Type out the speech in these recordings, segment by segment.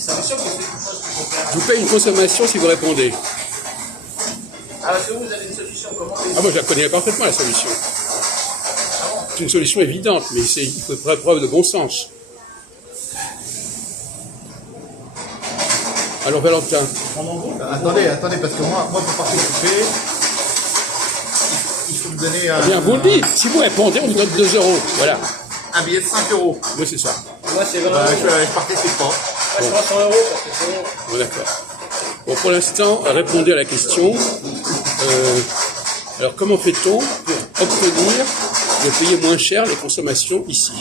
solutions, qu'est-ce que tu penses qu'il faut faire? Je vous paye une consommation si vous répondez. Ah, est-ce que vous avez une solution? Comment les... Ah, moi, je la connais parfaitement, la solution. C'est une solution évidente, mais il faut faire preuve de bon sens. Alors, Valentin. Attendez, parce que moi pour participer, il faut me donner Eh bien, vous le dites. Si vous répondez, on vous donne 2 €. Voilà. un billet de 5 €. Oui, c'est ça. Moi, c'est 20 €. Je participe pas. Moi, je prends 100 € parce que c'est bon. Bon, d'accord. Bon, pour l'instant, répondez à la question. Alors, comment fait-on pour obtenir de payer moins cher les consommations ici?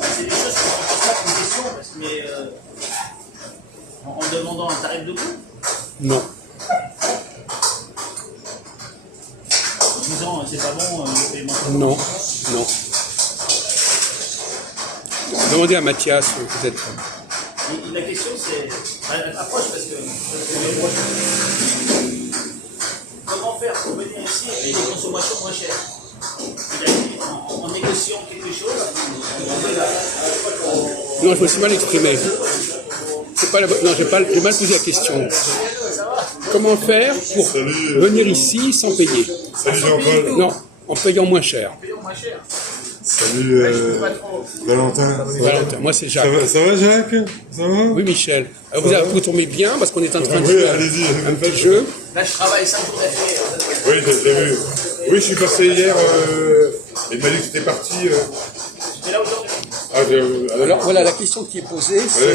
C'est des choses qu'on ne pose pas comme question, mais en demandant un tarif de coût, Non. en disant c'est pas bon, le paiement. Non. Non. Demandez à Mathias, peut-être. La question c'est. Approche parce que. Comment faire pour venir ici et payer des consommations moins chères? Il a dit en négociant quelque chose. Non, je me suis mal exprimé. C'est pas la bonne... Non, j'ai mal posé la question. Comment faire pour venir ici sans payer? Salut Jean-Paul. Non, en payant moins cher. Payons moins cher. Salut Valentin. Valentin, moi c'est Jacques. Ça va Jacques? Ça va? Oui, Michel. Alors, vous tombez bien parce qu'on est en train de Oui, faire allez-y. un petit jeu. Là, je travaille 5 jours d'affilée. Oui, j'ai vu. Oui, je suis passé hier. Il m'a dit que c'était parti. J'étais là aujourd'hui. Alors voilà, la question qui est posée, c'est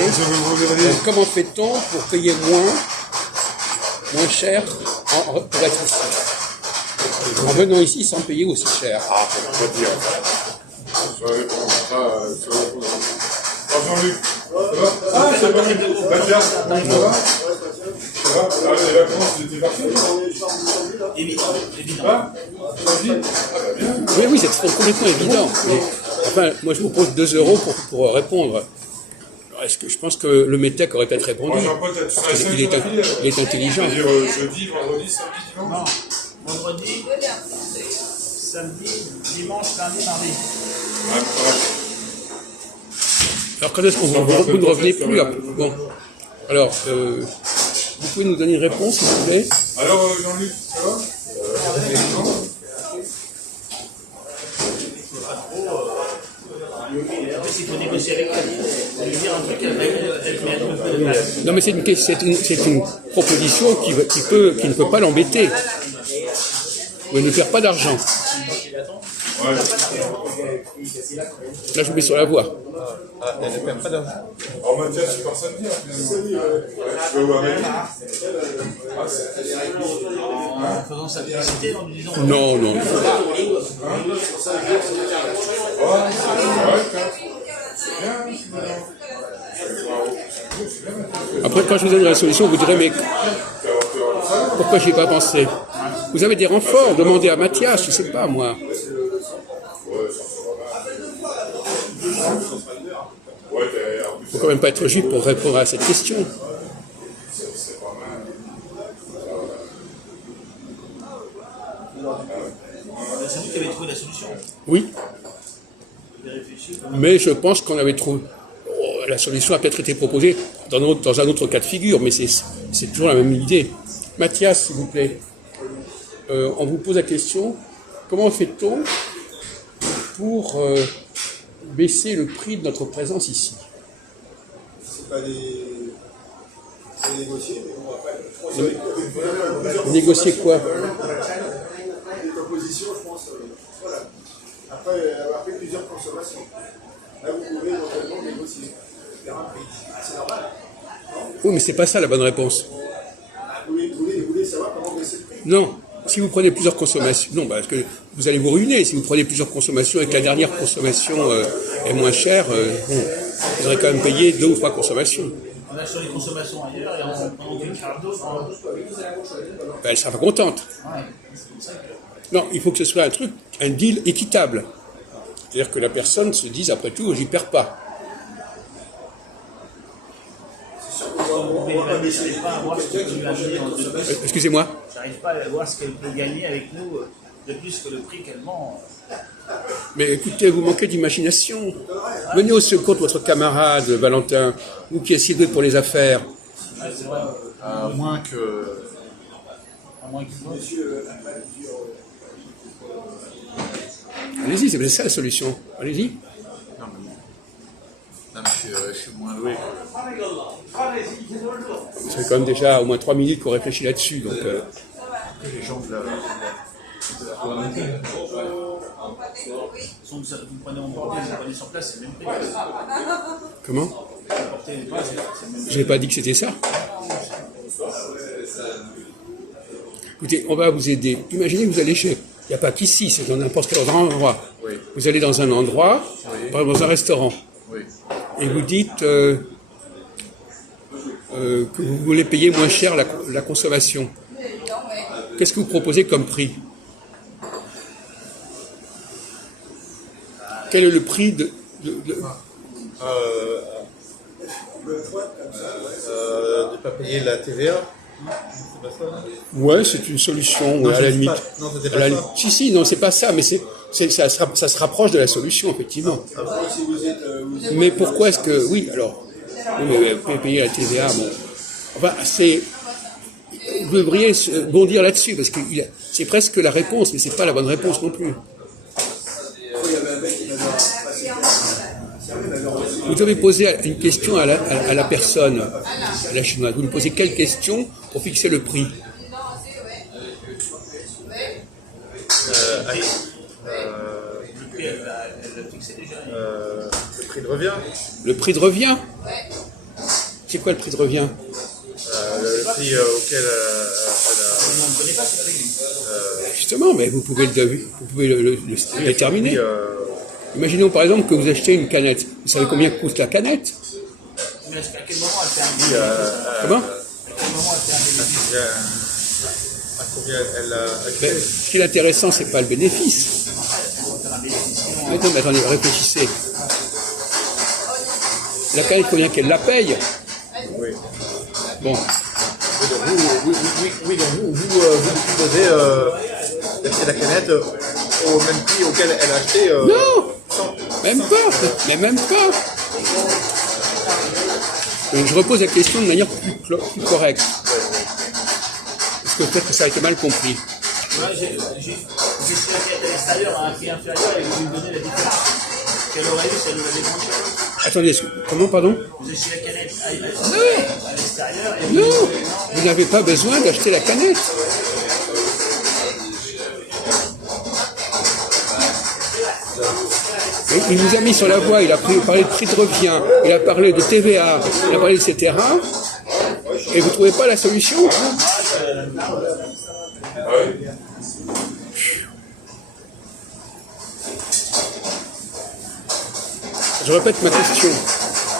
comment fait-on pour payer moins cher pour être ici? En venant ici sans payer aussi cher. Ah, on va dire. Jean-Luc. Ah, c'est pas Mathias. Ça va? Ça va? Les vacances, c'était parti? Évident. Oui, c'est complètement évident. Mais, enfin, moi je vous pose 2 € pour répondre. Est-ce que je pense que le METEC aurait peut-être répondu? Parce qu'il est intelligent. C'est-à-dire jeudi, vendredi, samedi, dimanche? Non. Vendredi, samedi, dimanche, lundi, mardi. Alors quand est-ce qu'on vous ne revenez plus? Bon. Alors, vous pouvez nous donner une réponse, s'il vous plaît? Alors Jean-Luc, ça va? En fait, il faut négocier avec elle. Lui dire un truc, elle met un peu de mal. Non, mais c'est une proposition qui ne peut pas l'embêter. Vous ne perd pas d'argent. Ouais. Là, je vous mets sur la voie. Elle ne perd pas d'argent. Alors Mathias, tu pars samedi, finalement. Tu vas voir Rémi? En faisant sa publicité, en lui disant. Non. Après, quand je vous donne la solution, vous direz, mais pourquoi j'y ai pas pensé? Vous avez des renforts, demandez à Mathias, je ne sais pas, moi. Il ne faut quand même pas être juif pour répondre à cette question. C'est vous qui avez trouvé la solution. Oui, Vous avez réfléchi. mais je pense qu'on avait trouvé... La solution a peut-être été proposée dans un autre cas de figure, mais c'est toujours la même idée. Mathias, s'il vous plaît, on vous pose la question, comment fait-on pour baisser le prix de notre présence ici? C'est pas des négocier, mais bon, après, je pense que Négocier quoi? des propositions, je pense, voilà. Après avoir fait plusieurs consommations, là, vous pouvez éventuellement négocier, faire un prix. C'est normal. Oui, mais c'est pas ça la bonne réponse. Vous voulez savoir comment baisser le prix? Non. Si vous prenez plusieurs consommations, non, parce que vous allez vous ruiner. Si vous prenez plusieurs consommations et que la dernière consommation est moins chère, vous aurez quand même payé 2 ou 3 consommations. On a sur les consommations ailleurs et on fait faire d'autres. Elle ne sera pas contente. Non, il faut que ce soit un deal équitable. C'est-à-dire que la personne se dise, après tout, j'y perds pas. J'arrive pas à voir ce qu'elle peut gagner de plus. Excusez-moi. J'arrive pas à voir ce qu'elle peut gagner avec nous de plus que le prix qu'elle vend. Mais écoutez, vous manquez d'imagination. Venez au secours de votre camarade, Valentin, vous qui êtes si doué pour les affaires. À moins que. Allez-y, c'est ça la solution. Allez-y. Non, mais je suis moins doué Ça fait quand même déjà au moins 3 minutes qu'on réfléchit là-dessus. Donc, que les gens de la. Vous prenez en portée, vous prenez sur place, c'est le même prix. comment Portée, c'est le même Je n'ai pas dit que c'était ça. Écoutez, on va vous aider. Imaginez que vous allez chez... Il n'y a pas qu'ici, c'est dans n'importe quel autre endroit. Oui. Vous allez dans un endroit, par exemple dans un restaurant, Oui. et vous dites que vous voulez payer moins cher la consommation. Qu'est-ce que vous proposez comme prix? Quel est le prix de pas payer la TVA. C'est pas ça, non? Ouais, c'est une solution, Non, ouais, à je la dis limite. pas- non, c'était pas À la ça. limite. Si, non, c'est pas ça, mais ça se rapproche de la solution, effectivement. Si vous êtes, Mais pourquoi est-ce que... Oui, alors... Oui, mais payer la TVA, bon... Enfin, c'est... Vous devriez bondir là-dessus, parce que c'est presque la réponse, mais c'est pas la bonne réponse non plus. Vous devez poser une question à la personne, à la chinoise. Vous lui posez quelle question pour fixer le prix? Le prix, elle l'a fixé déjà. Le prix de revient. Le prix de revient? C'est quoi le prix de revient? Le prix auquel On ne connaît pas ce prix. Justement, mais vous pouvez le déterminer. oui, Imaginons par exemple que vous achetez une canette. Vous savez combien coûte la canette? Mais à quel moment elle fait un bénéfice? Comment? À quel moment elle fait un bénéfice? à combien elle a Ben, acheté. ce qui est intéressant, c'est pas le bénéfice. Faire un bénéfice, sinon. Non, mais attendez, réfléchissez. La canette, combien qu'elle la paye? Oui. Bon, Oui, donc vous proposez d'acheter la canette au même prix auquel elle a acheté. non, même pas, mais même pas. Donc je repose la question de manière plus correcte. Parce que peut-être que ça a été mal compris. Moi, j'ai essayé la canette à l'extérieur à un prix inférieur et vous lui donnez la différence. Qu'elle aurait eu si elle nous l'avait vendu. Attendez, comment, pardon? Vous achetez la canette à l'extérieur et vous Non, vous n'avez pas besoin d'acheter la canette. Et il nous a mis sur la voie, il a parlé de prix de revient, il a parlé de TVA, il a parlé etc. Et vous ne trouvez pas la solution? Je répète ma question.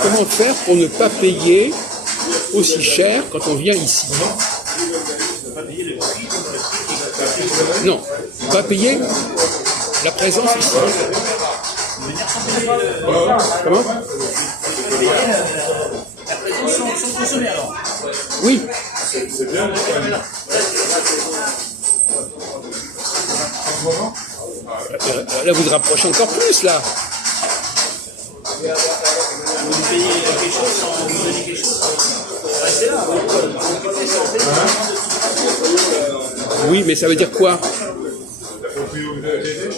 Comment faire pour ne pas payer aussi cher quand on vient ici? Non, pas payer la présence ici. Comment? la présence sans consommer alors. Oui. C'est bien. Là, vous vous rapprochez encore plus, là. Vous payez quelque chose sans vous donner quelque chose. Restez là. Oui, mais ça veut dire quoi? La propriété.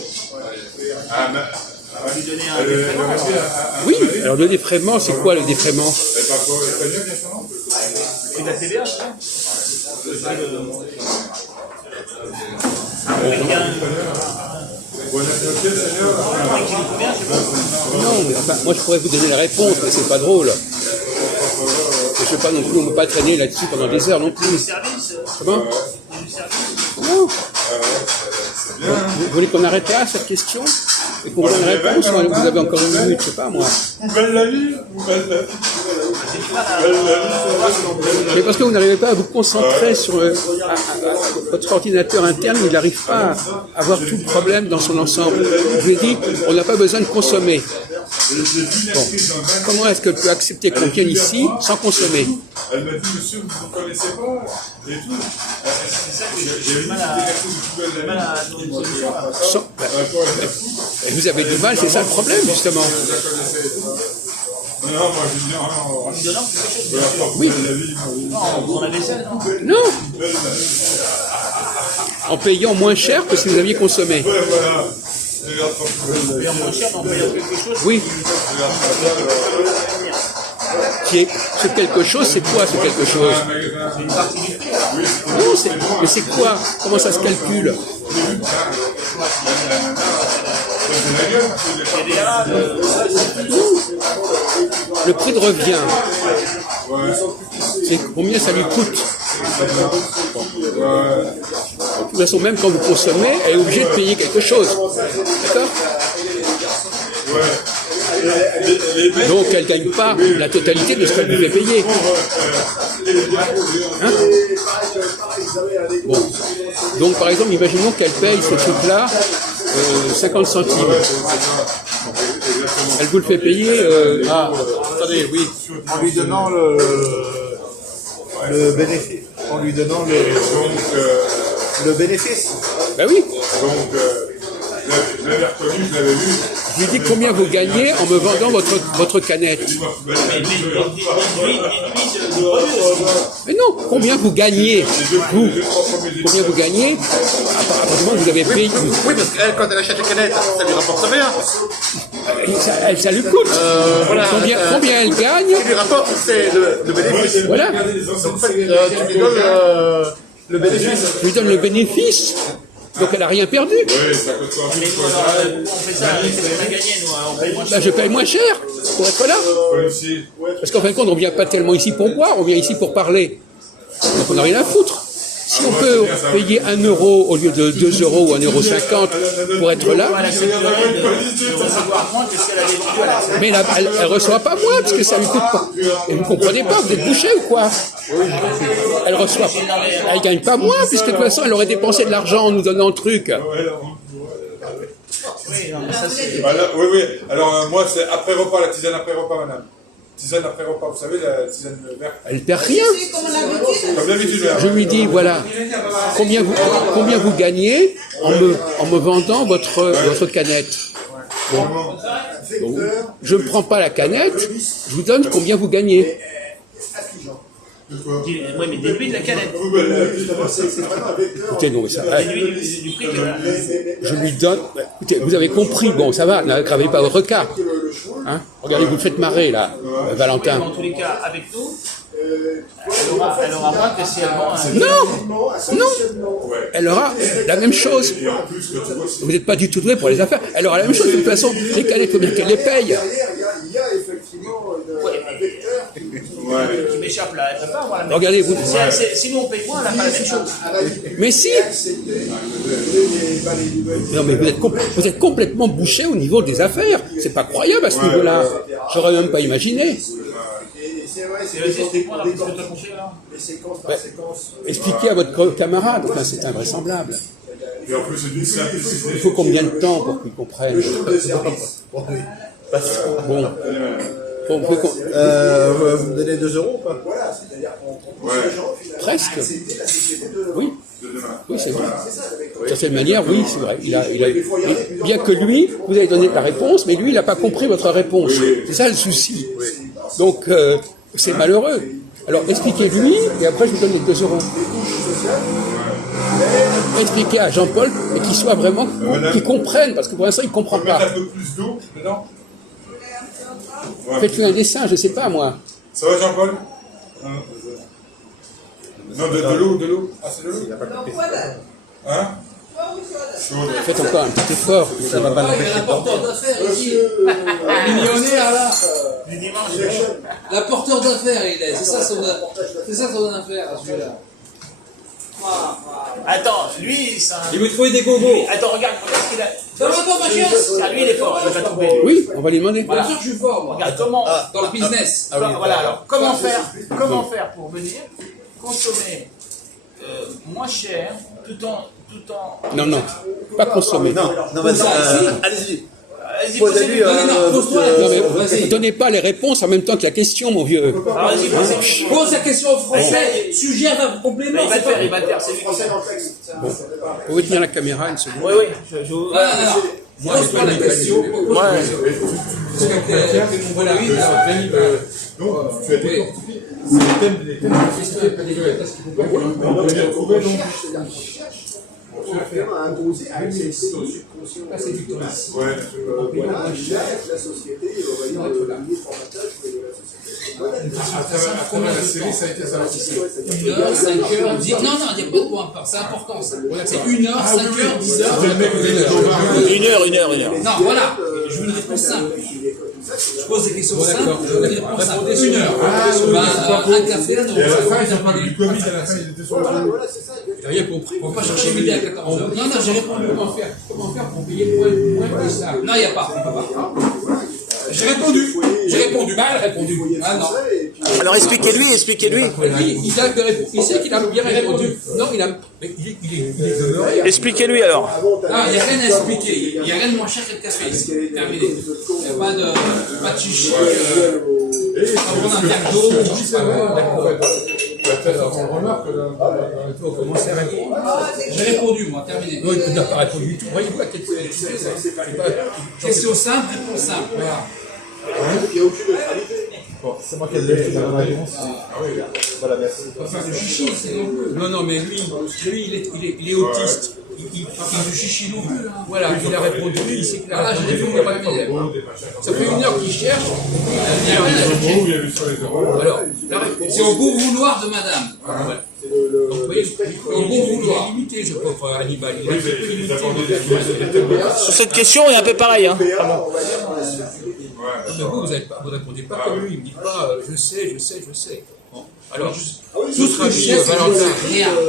Lui donner un défraiement. Oui, alors le défraiement, c'est quoi le défraiement? C'est pas quoi espagnol, maintenant? C'est de la TVA, ça. Buenas noches, señor. Non, mais enfin, moi je pourrais vous donner la réponse, mais c'est pas drôle. Et je sais pas non plus, on ne peut pas traîner là-dessus pendant des heures non plus. Service. Comment? Du service. Non. Vous voulez qu'on arrête là, cette question? Et qu'on donne une réponse? Vous avez encore une minute, je sais pas moi. Vous belle la vie? Vous belle la vie? Mais parce que vous n'arrivez pas à vous concentrer sur votre ordinateur interne, il n'arrive pas à voir tout le problème dans son ensemble. Je vous ai dit, on n'a pas besoin de consommer. Bon. Comment est-ce qu'elle peut accepter qu'on vienne ici sans consommer? Elle m'a dit, monsieur, vous ne connaissez pas et tout. C'est ça que j'ai du mal à trouver une solution. Sans- Et vous avez du mal, c'est ça le problème, justement. Non, moi je dis non. En lui donnant quelque chose. Oui. Non, on avait ça, non? Non. En payant moins cher que si vous aviez consommé. Ouais, voilà. Payant moins cher, mais en payant quelque chose. Oui. Ce quelque chose, c'est quoi ce quelque chose? C'est une partie du prix. Non, mais c'est quoi? Comment ça se calcule? Le prix de revient, c'est combien ça lui coûte. De toute façon, même quand vous consommez, elle est obligée de payer quelque chose. D'accord? Donc elle ne gagne pas la totalité de ce qu'elle devait payer. Hein? Bon. Donc par exemple, imaginons qu'elle paye ce truc-là 50 centimes. Elle vous le fait payer attendez, oui. En lui donnant le bénéfice. En lui donnant le bénéfice. Ben oui. Donc, je l'avais reconnu, je l'avais vu. Je lui dis combien vous gagnez en me vendant votre canette. Mais non, combien vous gagnez, vous? Combien vous gagnez? Apparemment, vous avez payé. Oui, parce qu'elle, quand elle achète les canettes, ça lui rapporte rien. Ça lui coûte. Voilà. Combien elle gagne? Ce qui lui rapporte, c'est le bénéfice. Voilà. Donc, en fait, tu lui donnes le bénéfice. Je lui donne le bénéfice. Donc elle n'a rien perdu. Oui, ça coûte quoi? Mais nous, alors, on fait ça, c'est ce qu'on a gagné, nous, on paye moins cher. Ben, je paye moins cher pour être là. Policier. Parce qu'en fin de compte, on ne vient pas tellement ici pour boire, on vient ici pour parler. Donc on n'a rien à foutre. Si on peut payer 1 euro au lieu de 2 euros ou 1,50 € pour être là, Elle accepterait de recevoir moins que si elle avait vendu à la mais elle ne reçoit pas moins parce que ça lui coûte pas. Et vous ne comprenez pas, vous êtes bouché ou quoi? Elle reçoit pas. Elle ne gagne pas moins puisque de toute façon elle aurait dépensé de l'argent en nous donnant le truc. Oui, non, mais ça c'est. Voilà, oui. Alors, moi, c'est après repas, la tisane après repas, madame. Tisane après repas, vous savez, la tisane verte. Elle ne perd rien. Comme d'habitude, Je lui dis, voilà, combien vous gagnez en me vendant votre canette. Bon. Donc, je ne prends pas la canette, je vous donne combien vous gagnez. Oui, mais déduit de la canette. Écoutez, non, mais ça, Déduit du prix que. je lui donne. Écoutez, vous avez compris, bon, ça va, n'aggravez pas votre cas. Hein? Regardez, vous le faites marrer, là, Valentin. Dans tous les cas, avec nous, elle aura moins que si elle vend un. Non, elle aura la même chose. Vous n'êtes pas du tout doué pour les affaires. Elle aura la même chose. De toute façon, les canettes, faut bien qu'elle les paye. Il y a effectivement un vecteur Qui m'échappe là, elle peut pas avoir la même. Regardez, vous. Si nous on paye moins, elle n'a pas la même chose. Mais si. Non, mais vous êtes complètement bouché au niveau des affaires. C'est pas croyable à ce niveau-là. J'aurais même pas imaginé. C'est quoi là, qu'est-ce que tu as compris là? Expliquez à votre camarade. Enfin, c'est invraisemblable. Et en plus, c'est d'une simplicité. Il faut combien de temps pour qu'il comprenne? Bon. Vous Vous me donnez 2 euros ou pas? Voilà, c'est-à-dire qu'on Ouais. les gens finalement Presque. accepter la société de Oui. De demain. Oui, c'est vrai. De certaine manière, oui, c'est vrai. Bien que lui, vous avez donné la réponse, mais lui, il n'a pas compris votre réponse. C'est ça le souci. Donc, c'est malheureux. Alors, expliquez-lui, et après, je vous donne les 2 euros. Expliquez à Jean-Paul, et qu'il soit vraiment, qu'il comprenne, parce que pour l'instant, il ne comprend On va mettre pas. un peu plus d'eau dedans. Faites-lui un dessin, je ne sais pas, moi. Ça va, Jean-Paul? Non, de l'eau. Ah, c'est de l'eau? Hein? Chaude. Faites encore un petit effort. Ça va pas l'empêcher. L'apporteur d'affaires ici. Millionnaire là. Du dimanche. L'apporteur d'affaires il est. C'est ça son affaire celui-là. Attends, lui, c'est un. Il veut trouver des gogos. Attends, regarde ce qu'il a. Ça va pas ma chiasse. Ah, lui, il est fort, il va trouver. Oui, on va lui demander. Bien sûr que je suis fort moi. Regarde comment. Dans le business. Voilà, alors, comment faire pour venir consommer moins cher tout en. Non, pas consommer. Non, vas-y, allez-y. Allez-y, Posez-lui Pose-toi la Non, mais question. ne donnez pas les réponses en même temps que la question, mon vieux. Alors, vas-y, posez-lui. Pose la question en français. Sujet va complément. Il va le faire, c'est lui. français dans le texte. Vous pouvez tenir la caméra une seconde. Oui, je. Ah, Moi, Pose pas la question. Ouais. Voilà, oui, Donc, tu as décortiqué les thèmes des thèmes de question. Parce qu'il ne faut pas qu'on ait trouvé donc. On va faire un dossier accessible au subconscient. Ouais. Voilà, la société, on va dire, le milieu de formatage de la société. À travers la série, ça a été ça. 1 heure, 5 heures, 10 heures. Non, il n'y a pas de point part, c'est important ça. C'est 1 heure, 5 heures, 10 heures. Une heure. Non, voilà, je veux une réponse simple. Je pose des questions simples, je veux une réponse simple. 1 heure. Un café, non, Et à la fin, ils ça ont parlé du Covid, à la fin, ils étaient sur le Voilà, c'est ça. Il n'a rien compris. on va pas chercher midi à 14h. Non, non, j'ai répondu. Comment faire pour payer moins que ça? Non, il n'y a pas. J'ai répondu. Mal répondu. Ah non. Alors expliquez-lui. Il sait qu'il a bien répondu. Non, il est demeuré. Expliquez-lui alors. Ah, il n'y a rien à expliquer. Il n'y a rien de moins cher que le café. Terminé. Il n'y a pas de chichi. Pas prendre un verre d'eau. On remarque que On commence à répondre. J'ai répondu, moi. Terminé. Non, il n'a pas répondu du tout. Voyez-vous la tête c'est pas. Question simple, réponse simple. Voilà. Il n'y a aucune neutralité. Bon, c'est moi qui ai donné la bonne réponse. Voilà, merci. Faire du chichi, c'est non plus. Non, mais lui il est autiste. Il Faire du chichi non plus. Voilà, il a répondu, il sait qu'il a Voilà, j'ai répondu. répondu, pas terminé. Ça fait 1 heure qu'il cherche. Il y a rien à chercher. il y avait sur les euros. Alors, la réponse. C'est au bon vouloir de madame. Donc, vous voyez, au bon vouloir. Il est limité, ce pauvre Hannibal. Il est un petit peu limité. Sur cette question, il est un peu pareil. Hein. Mais vous ne répondez pas comme lui. Il ne dit pas je sais. Bon. Alors, notre ami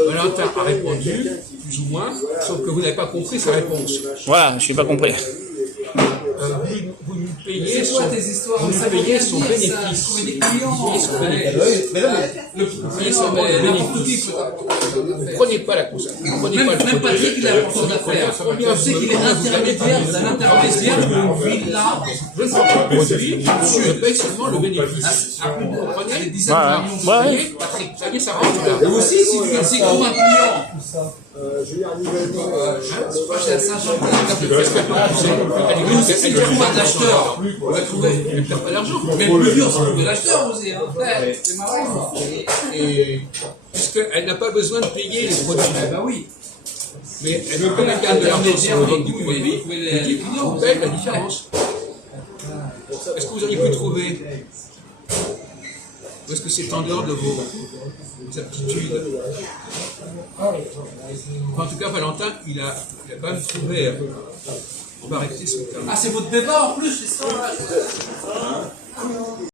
Valentin a répondu, plus ou moins, sauf que vous n'avez pas compris sa réponse. Voilà, je n'ai pas compris. Vous nous payez C'est quoi tes histoires? vous Ça nous veut payez rien son dire, ça. bénéfice. Trouver des clients. Vous payez son bénéfice. N'importe qui peut Vous ne prenez pas la conscience. Même Patrick, il a un porteur d'affaires. Je sais qu'il est intermédiaire, vous un intermédiaire d'une villa. Je ne prends pas le produit, je paye seulement le bénéfice. Vous comprenez les dizaines de millions que vous payez, Patrick, ça y est, ça rentre là. Vous aussi, si vous êtes comme un client. Je viens à nivellement. Moi, j'ai à Saint-Jean. Elle ne perd pas d'acheteur. On va trouver. Elle ne perd pas d'argent. Mais le plus dur, c'est de trouver l'acheteur aussi. C'est marrant. Puisqu'elle n'a pas besoin de payer les produits. Bah oui. Mais elle veut pas la garde de l'argent sur le vente du produit. Elle dit on paye la différence. Est-ce que vous auriez pu trouver? Ou est-ce que c'est en dehors de vos aptitudes? En tout cas, Valentin, il a quand même trouvé. On va arrêter ce terme. Ah, c'est votre débat en plus, c'est ça.